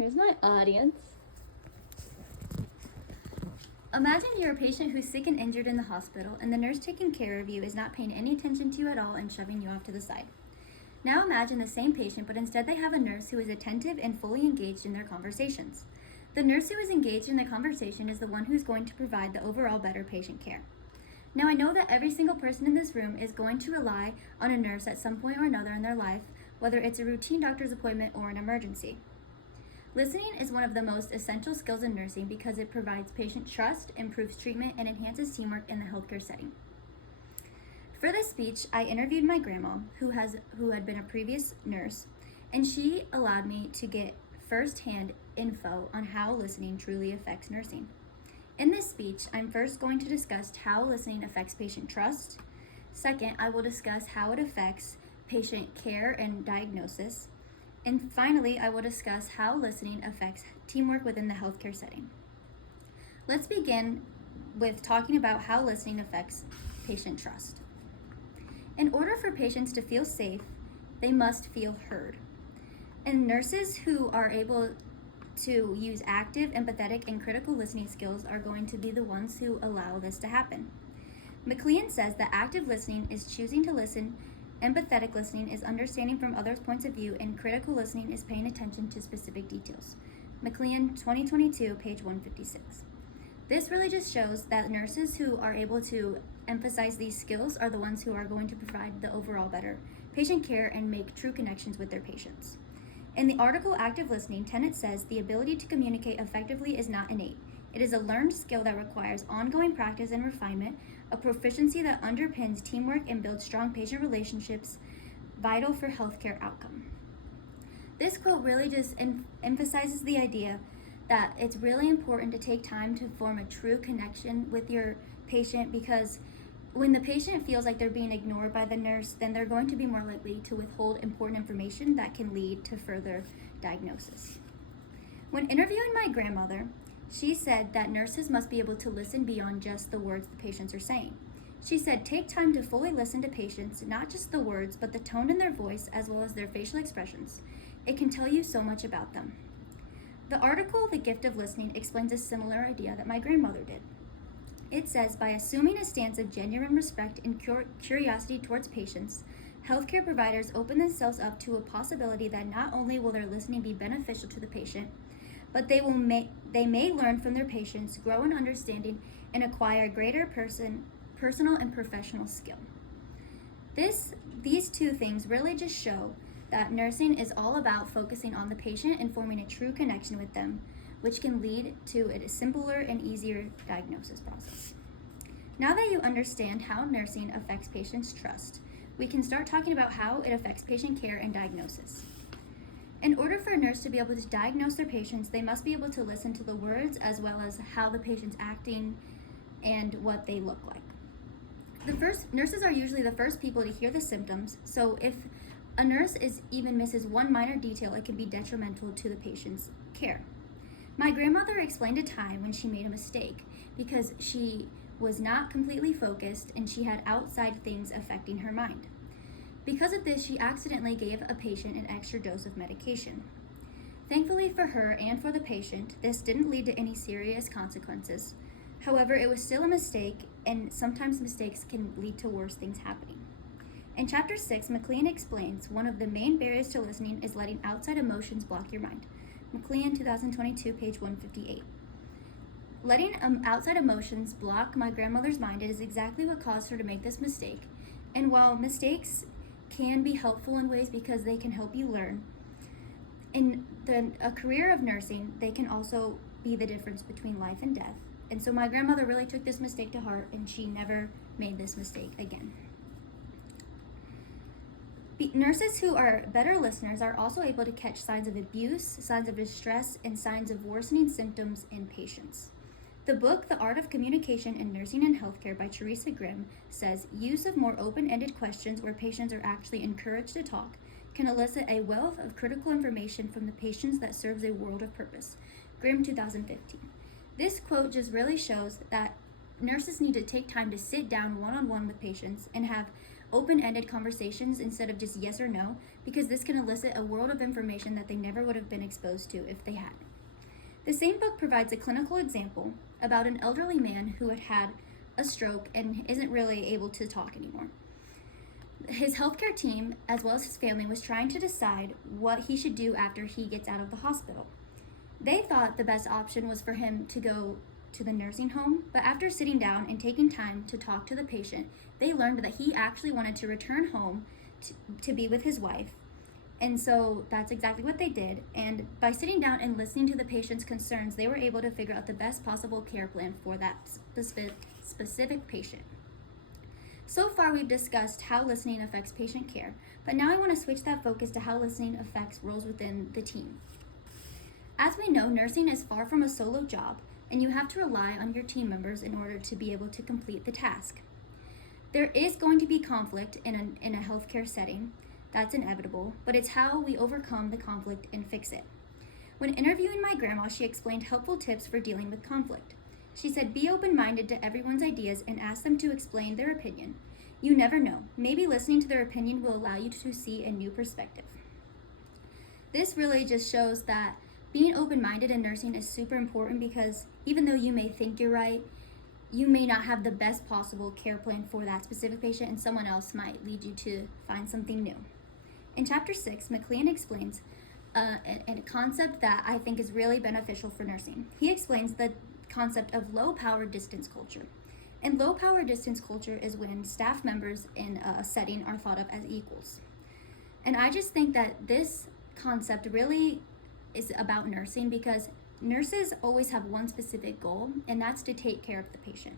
Here's my audience. Imagine you're a patient who's sick and injured in the hospital, and the nurse taking care of you is not paying any attention to you at all and shoving you off to the side. Now imagine the same patient, but instead they have a nurse who is attentive and fully engaged in their conversations. The nurse who is engaged in the conversation is the one who's going to provide the overall better patient care. Now I know that every single person in this room is going to rely on a nurse at some point or another in their life, whether it's a routine doctor's appointment or an emergency. Listening is one of the most essential skills in nursing because it provides patient trust, improves treatment, and enhances teamwork in the healthcare setting. For this speech, I interviewed my grandma, who had been a previous nurse, and she allowed me to get first-hand info on how listening truly affects nursing. In this speech, I'm first going to discuss how listening affects patient trust. Second, I will discuss how it affects patient care and diagnosis. And finally, I will discuss how listening affects teamwork within the healthcare setting. Let's begin with talking about how listening affects patient trust. In order for patients to feel safe, they must feel heard. And nurses who are able to use active, empathetic, and critical listening skills are going to be the ones who allow this to happen. McLean says that active listening is choosing to listen, empathetic listening is understanding from others' points of view, and critical listening is paying attention to specific details. McLean, 2022, page 156. This really just shows that nurses who are able to emphasize these skills are the ones who are going to provide the overall better patient care and make true connections with their patients. In the article Active Listening, Tennant says the ability to communicate effectively is not innate. It is a learned skill that requires ongoing practice and refinement, a proficiency that underpins teamwork and builds strong patient relationships, vital for healthcare outcome. This quote really just emphasizes the idea that it's really important to take time to form a true connection with your patient, because when the patient feels like they're being ignored by the nurse, then they're going to be more likely to withhold important information that can lead to further diagnosis. When interviewing my grandmother, she said that nurses must be able to listen beyond just the words the patients are saying. She said, take time to fully listen to patients, not just the words, but the tone in their voice as well as their facial expressions. It can tell you so much about them. The article, The Gift of Listening, explains a similar idea that my grandmother did. It says, by assuming a stance of genuine respect and curiosity towards patients, healthcare providers open themselves up to a possibility that not only will their listening be beneficial to the patient, but they may learn from their patients, grow in understanding, and acquire greater personal and professional skill. These two things really just show that nursing is all about focusing on the patient and forming a true connection with them, which can lead to a simpler and easier diagnosis process. Now that you understand how nursing affects patients' trust, we can start talking about how it affects patient care and diagnosis. In order for a nurse to be able to diagnose their patients, they must be able to listen to the words as well as how the patient's acting and what they look like. Nurses are usually the first people to hear the symptoms, so if a nurse even misses one minor detail, it can be detrimental to the patient's care. My grandmother explained a time when she made a mistake because she was not completely focused and she had outside things affecting her mind. Because of this, she accidentally gave a patient an extra dose of medication. Thankfully for her and for the patient, this didn't lead to any serious consequences. However, it was still a mistake, and sometimes mistakes can lead to worse things happening. In Chapter 6, McLean explains one of the main barriers to listening is letting outside emotions block your mind. McLean, 2022, page 158. Letting outside emotions block my grandmother's mind is exactly what caused her to make this mistake. And while mistakes can be helpful in ways because they can help you learn, in a career of nursing, they can also be the difference between life and death. And so my grandmother really took this mistake to heart, and she never made this mistake again. Nurses who are better listeners are also able to catch signs of abuse, signs of distress, and signs of worsening symptoms in patients. The book, The Art of Communication in Nursing and Healthcare by Teresa Grimm says, use of more open-ended questions where patients are actually encouraged to talk can elicit a wealth of critical information from the patients that serves a world of purpose. Grimm, 2015. This quote just really shows that nurses need to take time to sit down one-on-one with patients and have open-ended conversations instead of just yes or no, because this can elicit a world of information that they never would have been exposed to if they hadn't. The same book provides a clinical example about an elderly man who had had a stroke and isn't really able to talk anymore. His healthcare team, as well as his family, was trying to decide what he should do after he gets out of the hospital. They thought the best option was for him to go to the nursing home, but after sitting down and taking time to talk to the patient, they learned that he actually wanted to return home to be with his wife. And so that's exactly what they did. And by sitting down and listening to the patient's concerns, they were able to figure out the best possible care plan for that specific patient. So far, we've discussed how listening affects patient care, but now I want to switch that focus to how listening affects roles within the team. As we know, nursing is far from a solo job, and you have to rely on your team members in order to be able to complete the task. There is going to be conflict in a healthcare setting. That's inevitable, but it's how we overcome the conflict and fix it. When interviewing my grandma, she explained helpful tips for dealing with conflict. She said, be open-minded to everyone's ideas and ask them to explain their opinion. You never know. Maybe listening to their opinion will allow you to see a new perspective. This really just shows that being open-minded in nursing is super important, because even though you may think you're right, you may not have the best possible care plan for that specific patient, and someone else might lead you to find something new. In Chapter 6, McLean explains a concept that I think is really beneficial for nursing. He explains the concept of low-power distance culture. And low-power distance culture is when staff members in a setting are thought of as equals. And I just think that this concept really is about nursing, because nurses always have one specific goal, and that's to take care of the patient.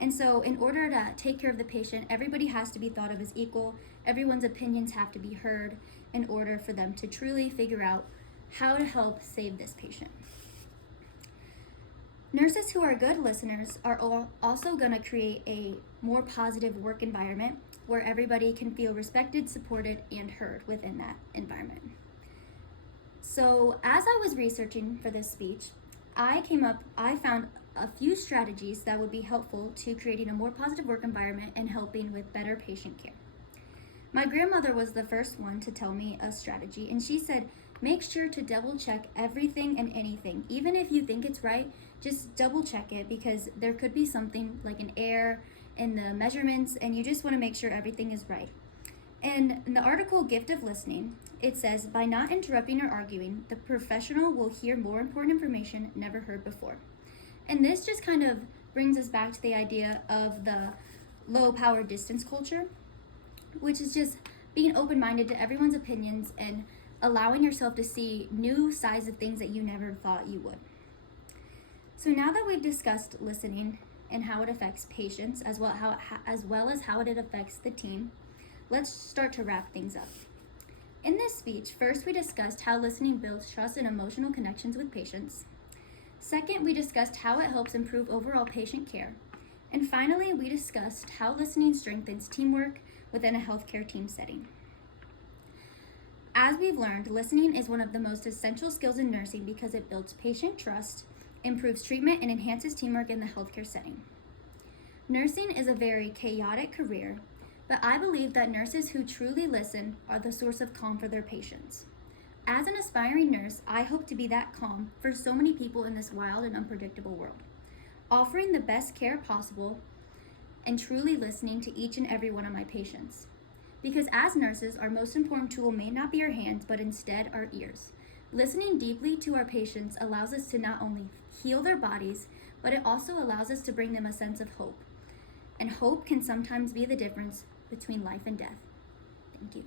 And so in order to take care of the patient, everybody has to be thought of as equal. Everyone's opinions have to be heard in order for them to truly figure out how to help save this patient. Nurses who are good listeners are also going to create a more positive work environment where everybody can feel respected, supported, and heard within that environment. So as I was researching for this speech, I found a few strategies that would be helpful to creating a more positive work environment and helping with better patient care. My grandmother was the first one to tell me a strategy, and she said, make sure to double check everything and anything. Even if you think it's right, just double check it, because there could be something like an error in the measurements, and you just want to make sure everything is right. And in the article Gift of Listening, it says, by not interrupting or arguing, the professional will hear more important information never heard before. And this just kind of brings us back to the idea of the low power distance culture, which is just being open-minded to everyone's opinions and allowing yourself to see new sides of things that you never thought you would. So now that we've discussed listening and how it affects patients, as well as how it affects the team, let's start to wrap things up. In this speech, first we discussed how listening builds trust and emotional connections with patients. Second, we discussed how it helps improve overall patient care. And finally, we discussed how listening strengthens teamwork within a healthcare team setting. As we've learned, listening is one of the most essential skills in nursing because it builds patient trust, improves treatment, and enhances teamwork in the healthcare setting. Nursing is a very chaotic career, but I believe that nurses who truly listen are the source of calm for their patients. As an aspiring nurse, I hope to be that calm for so many people in this wild and unpredictable world, offering the best care possible and truly listening to each and every one of my patients. Because as nurses, our most important tool may not be our hands, but instead our ears. Listening deeply to our patients allows us to not only heal their bodies, but it also allows us to bring them a sense of hope. And hope can sometimes be the difference between life and death. Thank you.